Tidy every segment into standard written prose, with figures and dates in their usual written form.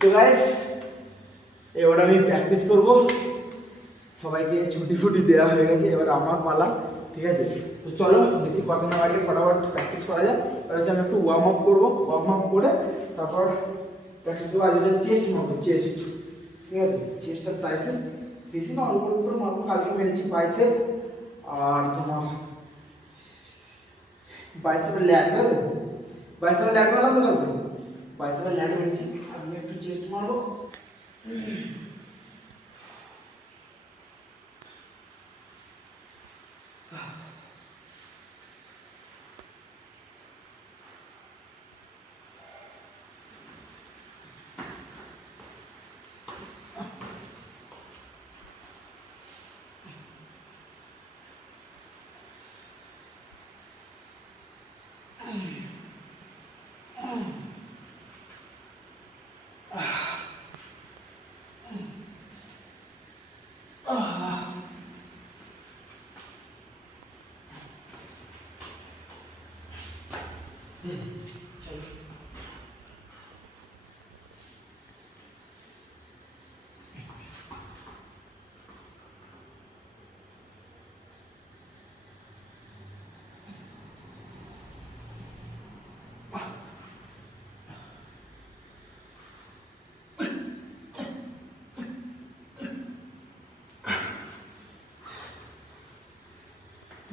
তো গাইস এবার আমি প্র্যাকটিস করব। সবাইকে ছুটি ফুটি দেওয়া হয়ে গেছে, এবার আমার পালা। ঠিক আছে, তো চলো বেশি কথা না বাড়িয়ে ফটাফট প্র্যাকটিস করা যায়। এবার হচ্ছে আমি একটু ওয়ার্ম আপ করবো, ওয়ার্ম আপ করে তারপর প্র্যাকটিস করবো। আজ চেস্ট মারবো, চেস্ট। ঠিক আছে, চেস্ট আর ট্রাইসেপ বেশি না, অল্প অল্প করে মারবো। কালকে মেরেছি বাইসেপ আর তোমার বাইসেপের ল্যাগ, বাইসেপের ল্যাগ মারলাম তো কালকে, বাইসেপের ল্যাগ মেরেছি। আজকে একটু চেস্ট মারবো।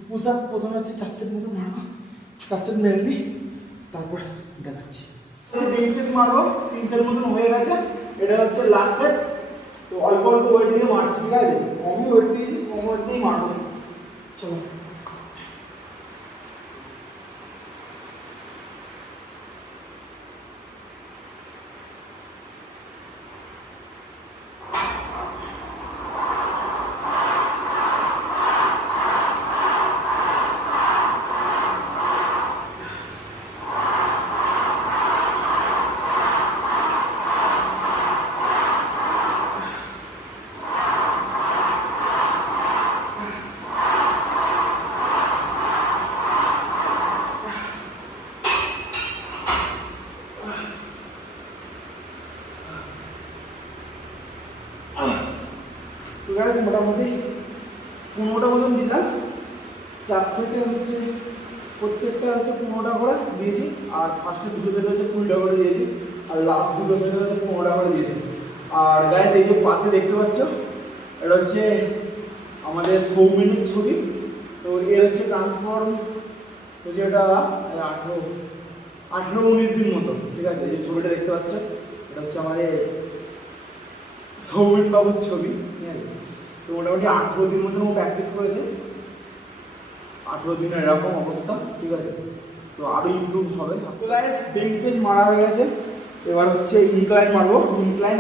পুশ আপ প্রথমে হচ্ছে 4 সেট মতো মারবো, 4 সেট মেরে নিই, তারপর দেখাচ্ছি। বেঞ্চ প্রেস মারবো, 3 সেট মতন হয়ে গেছে। এটা হচ্ছে লাস্ট সেট। তো অল্প অল্প ওয়েট দিয়ে মারছি, ঠিক আছে? কমই ওয়েট দিয়েছি, কম ওয়েট দিয়েই মারবো। চলো মোটামুটি 15টা মতন দিলাম। 4 সেটে হচ্ছে প্রত্যেকটা হচ্ছে 15টা করে দিয়েছি, আর ফার্স্টে 2 সেটে হচ্ছে 20টা করে দিয়েছি, আর লাস্ট 2 সেটে হচ্ছে 15টা করে দিয়েছি। আর গাইস এই যে পাশে দেখতে পাচ্ছ, এটা হচ্ছে আমাদের সৌমিনের ছবি। তো এর হচ্ছে ট্রান্সফর্ম হচ্ছে এটা 18-19 দিন মতো। ঠিক আছে, এই যে ছবিটা দেখতে পাচ্ছ, এটা হচ্ছে আমাদের সৌমিন বাবুর ছবি। ঠিক আছে, তো মোটামুটি 18 দিন মতো ও প্র্যাকটিস করেছে। 18 দিনের এরকম অবস্থা। ঠিক আছে, তো আরও ইমপ্রুভ হবে। বেঞ্চ প্রেস মারা হয়ে গেছে, এবার হচ্ছে ইনক্লাইন মারবো। ইনক্লাইন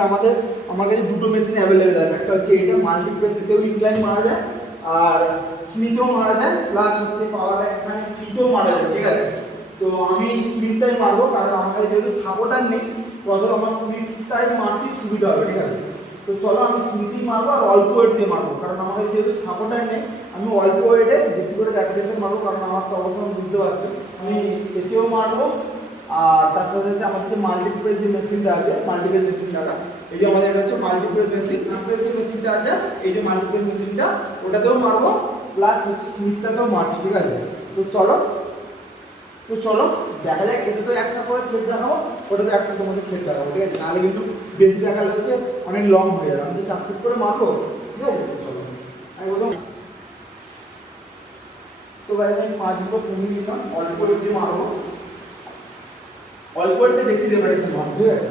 আমার কাছে দুটো মেশিন অ্যাভেলেবেল আছে। একটা হচ্ছে এটা মাল্টি প্রেসেতেও ইনক্লাইন মারা যায়, আর স্মিথেও মারা যায়, প্লাস হচ্ছে পাওয়ার এখানে ফিটেও মারা যায়। ঠিক আছে, তো আমি স্মিথটাই মারবো, কারণ আমার কাছে যেহেতু সাপোর্টার নেই, তত আমার স্মিথটাই মারতে সুবিধা হবে। ঠিক আছে, তো চলো আমি স্মিথই মারবো, আর অল্প ওয়েট দিয়ে মারবো, কারণ আমাদের যেহেতু সাপোর্টার নেই। আমি অল্প ওয়েটে বেশি করে প্র্যাকটিসে মারবো, কারণ আমার তো অবস্থা বুঝতে পারছো। আমি এতেও মারবো, আর তার সাথে সাথে আমাদের যে মাল্টিপ্রেস যে মেশিনটা আছে, মাল্টিপ্রেস মেশিনটা, এই যে আমাদের এটা হচ্ছে মাল্টিপ্রেস মেশিন, মাল্টিপ্রেস যে মেশিনটা আছে, এই যে মাল্টিপ্রেস মেশিনটা, ওটাতেও মারবো, প্লাস স্মিথটাতেও মারছি। ঠিক আছে, তো চলো দেখা যাক। এটা তো একটা করে সেট দেখাবো, ওটা তো একটা তোমাদের সেট দেখাবো। ঠিক আছে, নাহলে কিন্তু বেশি দেখালে হচ্ছে অনেক লং হয়ে যাবে। আমি তো 4 সেট করে মারবো। ঠিক আছে, চলো আমি বললাম। তো ভাই আমি 5 গুলো কমিয়ে নিলাম, অল্প একটু মারবো, অল্প একটু বেশি রেপারেশন মারবো। ঠিক আছে,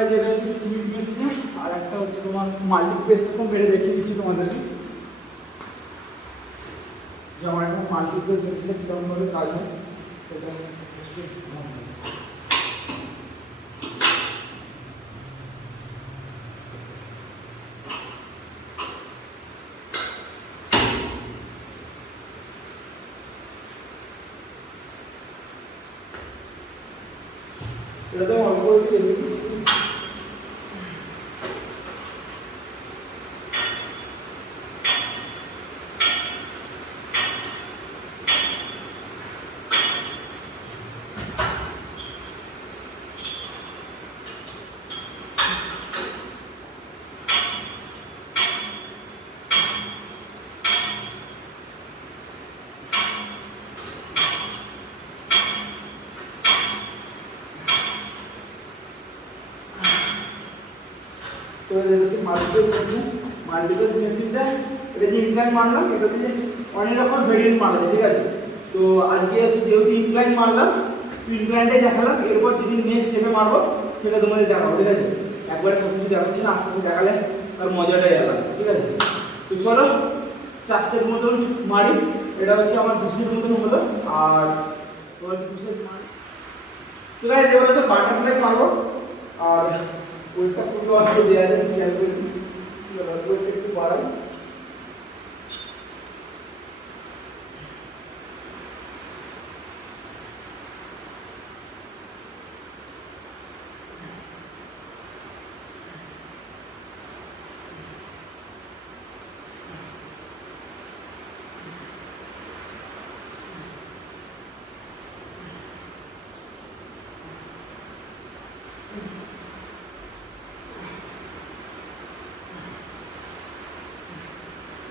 গাইস এটা হচ্ছে সুইট মেশিন, আর একটা হচ্ছে তোমার মাল্টিপ্লেক্সটা মেরে দেখিয়ে দিচ্ছি তোমাদেরকে যে আমার এখন মাল্টিপ্লেক্স মেশিনটা কীরকম ভাবে কাজ হয় এটা এটা তো অল্প একটু তো মাল্টিপ্লেক্স মেশিনটা এটা যে ইনক্লাইন মারলাম এটা দিয়ে অনেক রকম ভেরিয়েন্ট মারা যায়, ঠিক আছে। তো আজকে হচ্ছে যেহেতু ইনক্লাইন মারলাম, ইনক্লাইনটাই দেখালাম, এরপর যদি নেক্সট স্টেপে মারবো সেটা তোমাদের দেখাবো, ঠিক আছে। একবারে সব কিছু দেখাচ্ছি না, আস্তে আস্তে দেখালে তার মজাটাই আলাদা, ঠিক আছে। তো চলো 4 সেট মতন মারি, এটা হচ্ছে আমার 2 সেট মতন হলো, আর তোমার 2 সেট মারি। তো গাইস এবার হচ্ছে বাটারফ্লাই মারবো, আর ওইটা পুরো আজকে দেওয়া যাবে খেয়াল করে একটু বাড়াই।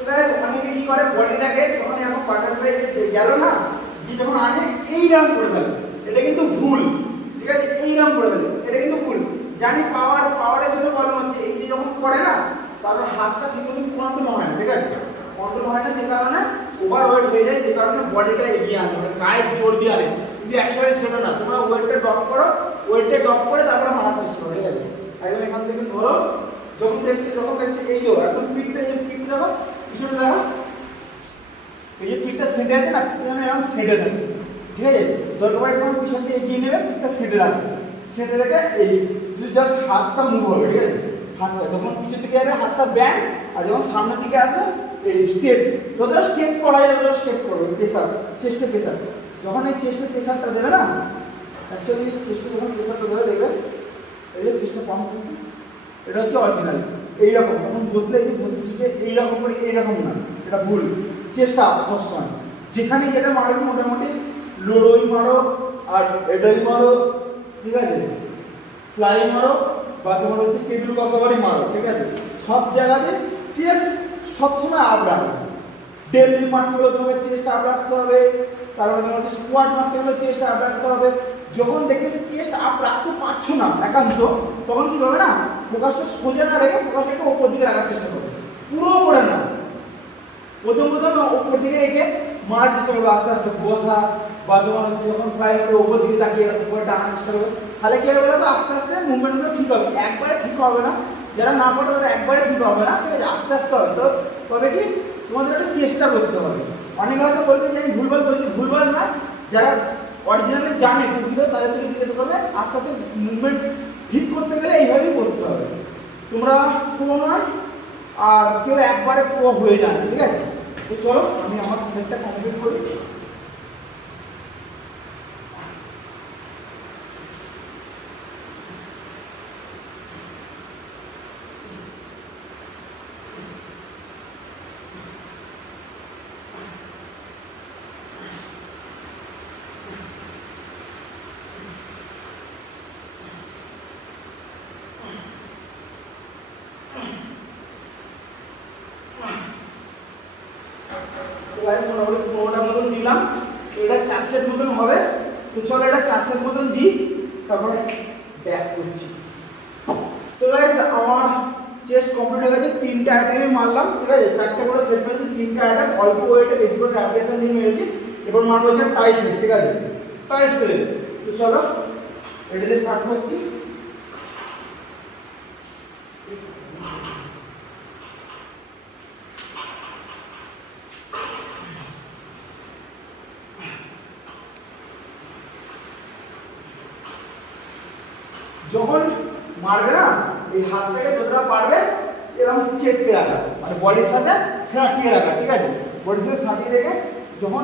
তো गाइस অনেকে কি করে বডিটাকে যখন এরকম বাটারফ্লাই গেল না যে যখন আগে এই রাম করে ফেলে, এটা কিন্তু ভুল, ঠিক আছে। এই রাম করে ফেলে, এটা কিন্তু ভুল। জানি পাওয়ারের জন্য প্রবলেম হচ্ছে, এই যে যখন করে না তারপর হাতটা ঠিকমতো কন্ট্রোল হয় না, ঠিক আছে। কন্ট্রোল হয় না যে কারণে ওভারওয়েট হয়ে যায়, যে কারণে বডিটা এগিয়ে আনতে হবে, গায়ে জোর দিয়ে আনে, কিন্তু একসাথে সেটা না। তোমরা ওয়েটটা ড্রপ করো, ওয়েটটা ড্রপ করে তারপরে মারার চেষ্টা করো, ঠিক আছে। একদম এখান থেকে ধরো, যখন দেখছে এই যে একদম পিঠটা দেখো, পিছনে দেখো, এই যে পিঠটা সেটে আছে না, পিছনে এরকম সেটে থাকে, ঠিক আছে। দরকার পড়ে তোমার পিছনটা এগিয়ে নেবে, পিঠটা সেটে রাখবে, সেটে রেখে এই জাস্ট হাতটা মুভ হবে, ঠিক আছে। হাতটা যখন পিছন দিকে যাবে হাতটা ব্যাক, আর যখন সামনের দিকে আসবে এই স্টেপ, যতটা স্টেপ করা যায় ততটা স্টেপ করবে। প্রেসার, চেস্টে প্রেসার, যখন এই চেস্টে প্রেসারটা দেবে না, অ্যাকচুয়ালি চেস্টে যখন প্রেসারটা দেবে দেখবে এই যে চেস্টে পাম্প করছে, এটা হচ্ছে অরিজিনাল। এইরকম যখন বসলে এই যে বসে শিখে এইরকম করে, এইরকম না, এটা ভুল। চেষ্টা সবসময় যেখানে যেটা মারো মোটামুটি লোডই মারো আর এটাই মারো, ঠিক আছে। ফ্লাই মারো বা তোমার হচ্ছে টেবিল কসাবারই মারো, ঠিক আছে। সব জায়গাতে চেস্ট সবসময় আপ রাখো। ডেলি মারতে হলে তোমাকে চেস্ট আপ রাখতে হবে, তারপরে তোমার হচ্ছে স্কোয়াড মারতে হলে চেস্ট আপ রাখতে হবে। যখন দেখবে চেস্ট আপ রাখতে পারছো না একান্ত, তখন কি হবে না, ফোকাসটা সোজা না রেখে ফোকাসটা একটু ওপর দিকে রাখার চেষ্টা করবে, পুরো উপরে না। প্রথম ওপর দিকে রেখে মারার চেষ্টা করবে, আস্তে আস্তে বসা বা তোমার হচ্ছে যখন ফ্লাই করে ওপর দিকে তাকিয়ে উপরে টানার চেষ্টা করবে। তাহলে কি হবে বলো, আস্তে আস্তে মুভমেন্টগুলো ঠিক হবে। একবারে ঠিক হবে না, যারা না পারে তারা একবারে ঠিক হবে না, ঠিক আছে। আস্তে আস্তে হবে। তো তবে কি তোমাদের একটা চেষ্টা করতে হবে। অনেকে হয়তো বলবে যে আমি ভুলভাল বলছি, ভুলভাল না, যারা অরিজিনালি জানে বুঝতে তাদের থেকে জিজ্ঞেস করবে। আস্তে আস্তে মুভমেন্ট ঠিক করতে গেলে এইভাবেই করতে হবে। তোমরা প্রো নয় আর কেউ একবারে প্রো হয়ে যায় না, ঠিক আছে। তো চলো আমি আমার সেটটা কমপ্লিট করি। মোটামুটি 15টা মতন দিলাম, এটা 4 সেট মতন হবে। তো চলো এটা 4 সেট মতন দিই, তারপরে ব্যাক করছি। তো গাইস আমার চেস্ট কমপ্লিট হয়ে গেছে, 3টা আইটেমই মারলাম, ঠিক আছে। 4টে করে সেট মেরেছি, 3টা আইটেম অল্প ওয়েটে বেশি করে ক্যালকুলেশন দিয়ে মেরেছি। এবার মারবো হচ্ছে ট্রাইসেপ, ঠিক আছে, ট্রাইসেপ। তো চলো এটা দিয়ে স্টার্ট করছি। যখন মারবে না এই হাতটাকে যতটা পারবে এরকম চেপে রাখা, মানে বডির সাথে সাঁটিয়ে রাখা, ঠিক আছে? বডির সাথে সাঁটিয়ে রেখে যখন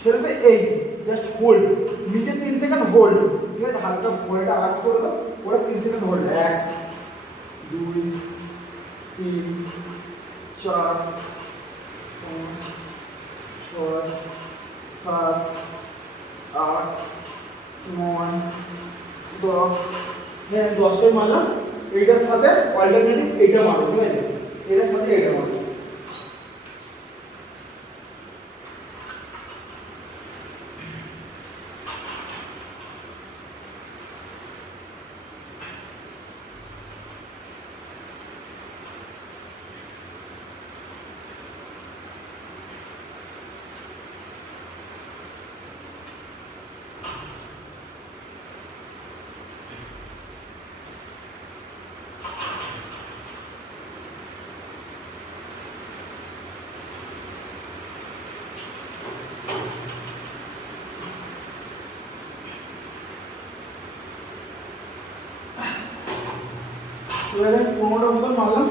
ঠেলবে এই জাস্ট হোল্ড, নিচে 3 সেকেন্ড হোল্ড, ঠিক আছে? হাতটা হোল্ডটা আজ করলো, ওরা 3 সেকেন্ড হোল্ড, 1 2 3 4 5 6 7 8 9 10, হ্যাঁ 10টাই মারলাম। এইটার সাথে অল্টারনেটিভ এইটা মারো, ঠিক আছে? এটার সাথে এইটা মারো। এবারে 15টা মতন মারলাম।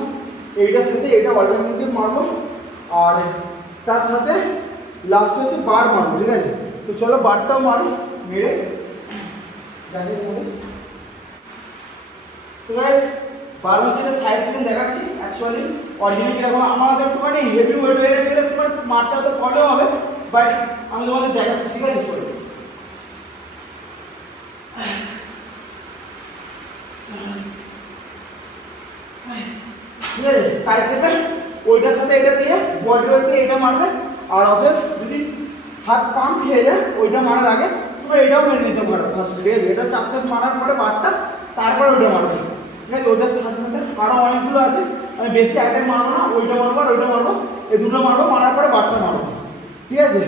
এইটার সাথে এটা অল্টারনেটিভ মারবো, আর তার সাথে লাস্ট হচ্ছে বার মারবো, ঠিক আছে? তো চলো বারটাও মারি, মেরে দেখে নেবো। তো গাইস বার হচ্ছে সাইড থেকে দেখাচ্ছি অ্যাকচুয়ালি অরিজিনাল কিরকম। আমাদের একটুখানি হেভি ওয়েট হয়ে গেছে, একটু মারটা তো কমও হবে, বাট আমি তোমাদের দেখাচ্ছি, ঠিক আছে? চলো ঠিক আছে, ট্রাইসেপে ওইটার সাথে এটা দিয়ে বডি ওয়েট দিয়ে এটা মারবে। আর অতএব যদি হাত পাম্প খেয়ে যায় ওইটা মারার আগে তোমরা এটাও মেরে নিতে পারো ফার্স্ট, ঠিক আছে? এটা 4 সেট মারার পরে বারটা, তারপরে ওইটা মারবে, ঠিক আছে? ওইটার সাথে সাথে আরও অনেকগুলো আছে, আমি বেশি আইটেম মারবো না, ওইটা মারবো আর ওইটা মারবো, এই দুটো মারবো, মারার পরে বারটা মারবো, ঠিক আছে?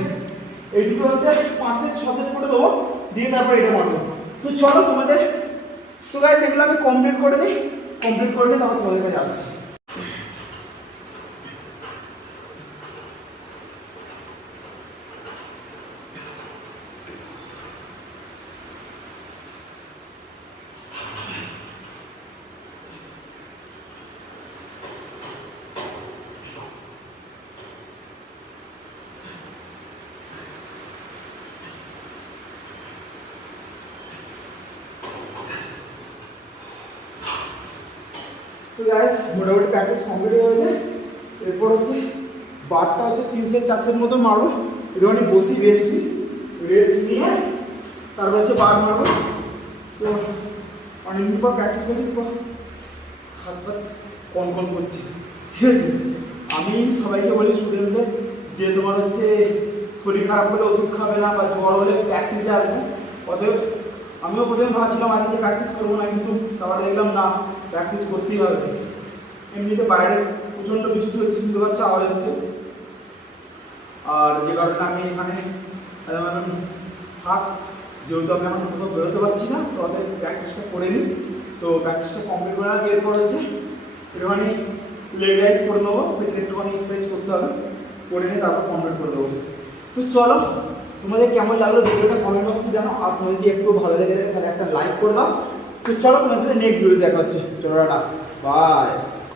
এই দুটো হচ্ছে 5 সেট 6 সেট করে দেবো, দিয়ে তারপরে এটা মারবো। তো চলো তোমাদের, তো গাইস এগুলো আমি কমপ্লিট করে নিই, কমপ্লিট করে নিই, তারপর তোমাদের কাছে আসছি। তো গাইস মোটামুটি প্র্যাকটিস কমপ্লিট হয়ে গেছে। এরপর হচ্ছে বারটা হচ্ছে 3 সেট 4 সেট মতো মারবো, একটুখানি বসি রেস্ট নিই, রেস্ট নিয়ে তারপর হচ্ছে বার মারবো। তো অনেকদিন পর প্র্যাকটিস করছি, হাত পাত কন করছি, ঠিক আছে? আমি সবাইকে বলি স্টুডেন্টদের যে তোমার হচ্ছে শরীর খারাপ হলে ওষুধ খাবে না, বা জ্বর হলে প্র্যাকটিসে আসবে। অতএব আমিও প্রথমে ভাবছিলাম আজকে প্র্যাকটিস করবো না, কিন্তু তারপরে দেখলাম না, প্র্যাকটিস করতেই হবে। এমনিতে বাইরে প্রচণ্ড বৃষ্টি হচ্ছে, শুনতে পাচ্ছি আওয়াজ হচ্ছে, আর যে কারণে আমি এখানে থাক, যেহেতু আমি এখন কোথাও বেরোতে পারছি না, তো অতএব প্র্যাকটিসটা করে নিই। তো প্র্যাকটিসটা কমপ্লিট করার এরপর হচ্ছে একটুখানি লেগ রাইজ করে নেবো, পেটের একটুখানি এক্সারসাইজ করতে হবে, করে নিয়ে তারপর কমপ্লিট করে দেবো। তো চলো তোমাদের কেমন লাগলো ভিডিওটা কমেন্ট বক্সে জানো, আর তোমাদের যদি একটু ভালো লেগে থাকে তাহলে একটা লাইক করে দাও। তো চলো তোমার সাথে নেক্সট ভিডিও দেখা হচ্ছে, চলো টাটা, বাই।